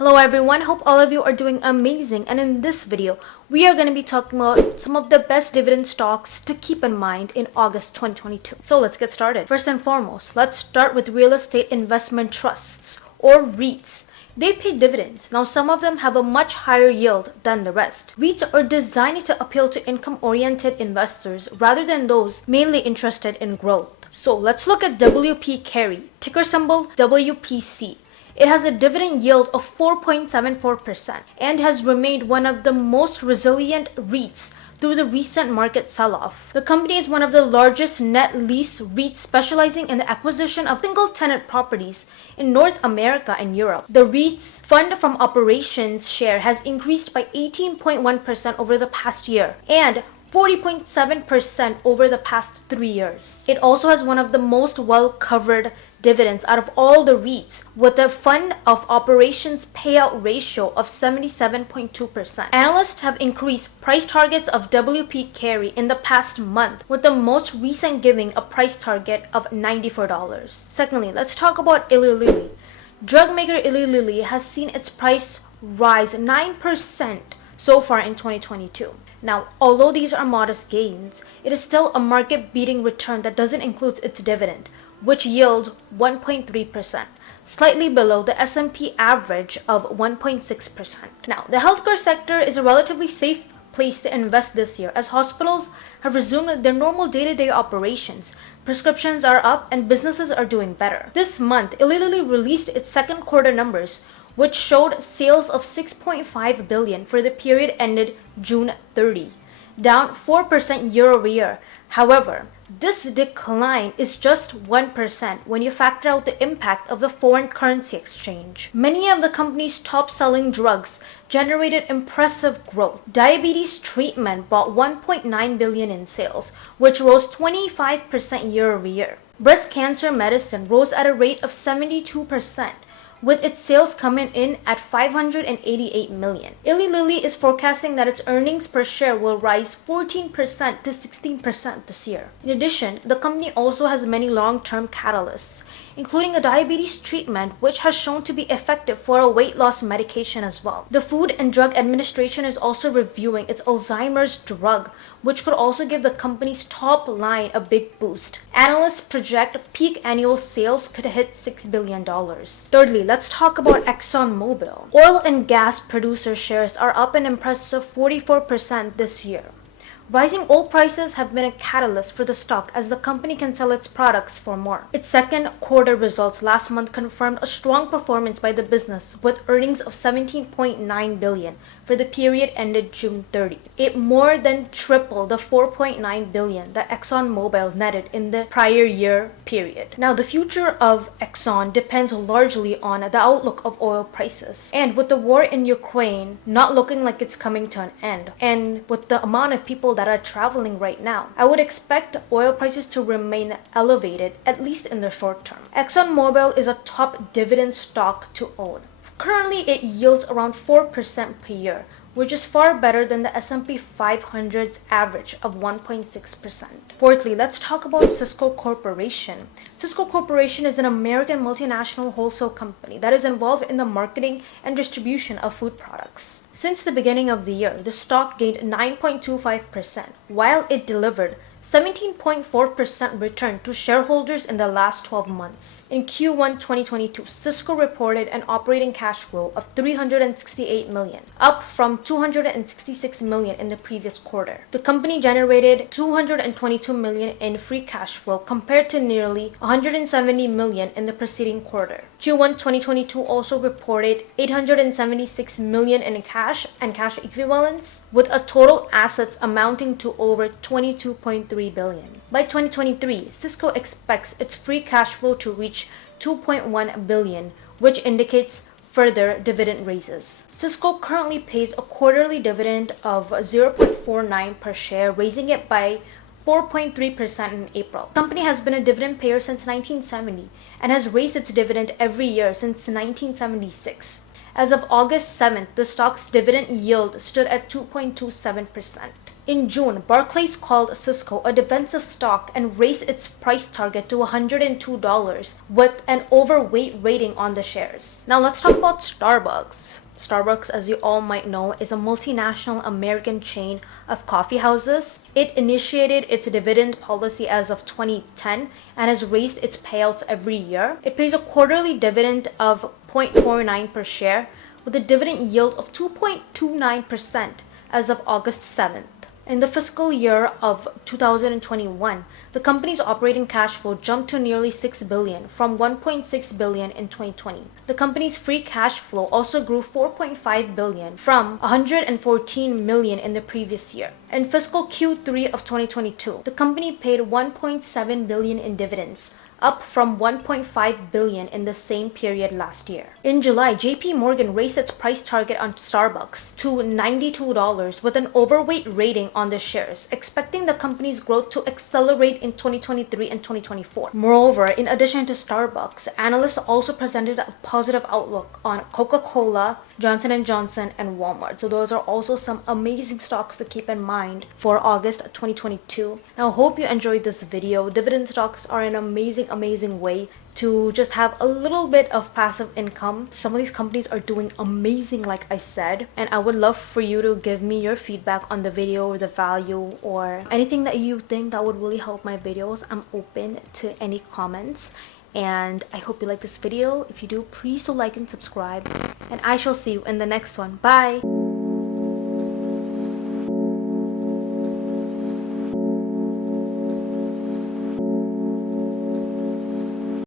Hello everyone, hope all of you are doing amazing, and in this video we are going to be talking about some of the best dividend stocks to keep in mind in August 2022. So let's get started. First and foremost, let's start with real estate investment trusts or REITs. They pay dividends. Now some of them have a much higher yield than the rest. REITs are designed to appeal to income-oriented investors rather than those mainly interested in growth. So let's look at WP Carey, ticker symbol WPC. It has a dividend yield of 4.74% and has remained one of the most resilient REITs through the recent market sell-off. The company is one of the largest net lease REITs specializing in the acquisition of single-tenant properties in North America and Europe. The REIT's fund from operations share has increased by 18.1% over the past year and 40.7% over the past 3 years. It also has one of the most well-covered dividends out of all the REITs, with a fund of operations payout ratio of 77.2%. Analysts have increased price targets of WP Carey in the past month, with the most recent giving a price target of $94. Secondly, let's talk about Eli Lilly. Drug maker Eli Lilly has seen its price rise 9% so far in 2022. Now, although these are modest gains, it is still a market-beating return that doesn't include its dividend, which yields 1.3%, slightly below the S&P average of 1.6%. Now, the healthcare sector is a relatively safe place to invest this year as hospitals have resumed their normal day-to-day operations, prescriptions are up, and businesses are doing better. This month, Eli Lilly released its second quarter numbers, which showed sales of $6.5 billion for the period ended June 30, down 4% year-over-year. However, this decline is just 1% when you factor out the impact of the foreign currency exchange. Many of the company's top-selling drugs generated impressive growth. Diabetes treatment brought $1.9 billion in sales, which rose 25% year-over-year. Breast cancer medicine rose at a rate of 72%. with its sales coming in at $588 million. Eli Lilly is forecasting that its earnings per share will rise 14% to 16% this year. In addition, the company also has many long-term catalysts, including a diabetes treatment which has shown to be effective for a weight loss medication as well. The Food and Drug Administration is also reviewing its Alzheimer's drug, which could also give the company's top line a big boost. Analysts project peak annual sales could hit $6 billion. Thirdly, let's talk about ExxonMobil. Oil and gas producer shares are up an impressive 44% this year. Rising oil prices have been a catalyst for the stock as the company can sell its products for more. Its second quarter results last month confirmed a strong performance by the business with earnings of $17.9 billion for the period ended June 30. It more than tripled the $4.9 billion that ExxonMobil netted in the prior year period. Now, the future of Exxon depends largely on the outlook of oil prices. And with the war in Ukraine not looking like it's coming to an end, and with the amount of people that are traveling right now, I would expect oil prices to remain elevated, at least in the short term. ExxonMobil is a top dividend stock to own. Currently, it yields around 4% per year, which is far better than the S&P 500's average of 1.6%. Fourthly, let's talk about Cisco Corporation. Cisco Corporation is an American multinational wholesale company that is involved in the marketing and distribution of food products. Since the beginning of the year, the stock gained 9.25%, while it delivered 17.4% return to shareholders in the last 12 months. In Q1 2022, Cisco reported an operating cash flow of $368 million, up from $266 million in the previous quarter. The company generated $222 million in free cash flow compared to nearly $170 million in the preceding quarter. Q1 2022 also reported $876 million in cash and cash equivalents, with a total assets amounting to over $22.3 billion. By 2023, Cisco expects its free cash flow to reach $2.1 billion, which indicates further dividend raises. Cisco currently pays a quarterly dividend of $0.49 per share, raising it by 4.3% in April. The company has been a dividend payer since 1970 and has raised its dividend every year since 1976. As of August 7th, the stock's dividend yield stood at 2.27%. In June, Barclays called Cisco a defensive stock and raised its price target to $102 with an overweight rating on the shares. Now let's talk about Starbucks. Starbucks, as you all might know, is a multinational American chain of coffee houses. It initiated its dividend policy as of 2010 and has raised its payouts every year. It pays a quarterly dividend of 0.49 per share with a dividend yield of 2.29% as of August 7th. In the fiscal year of 2021, the company's operating cash flow jumped to nearly $6 billion from $1.6 billion in 2020. The company's free cash flow also grew $4.5 billion from $114 million in the previous year. In fiscal Q3 of 2022, the company paid $1.7 billion in dividends, up from $1.5 billion in the same period last year. In July, JP Morgan raised its price target on Starbucks to $92 with an overweight rating on the shares, expecting the company's growth to accelerate in 2023 and 2024. Moreover, in addition to Starbucks, analysts also presented a positive outlook on Coca-Cola, Johnson & Johnson, and Walmart. So those are also some amazing stocks to keep in mind for August 2022. Now, I hope you enjoyed this video. Dividend stocks are an amazing way to just have a little bit of passive income. Some of these companies are doing amazing, like I said, and I would love for you to give me your feedback on the video or the value or anything that you think that would really help my videos. I'm open to any comments, and I hope you like this video. If you do, please do like and subscribe, and I shall see you in the next one. Bye.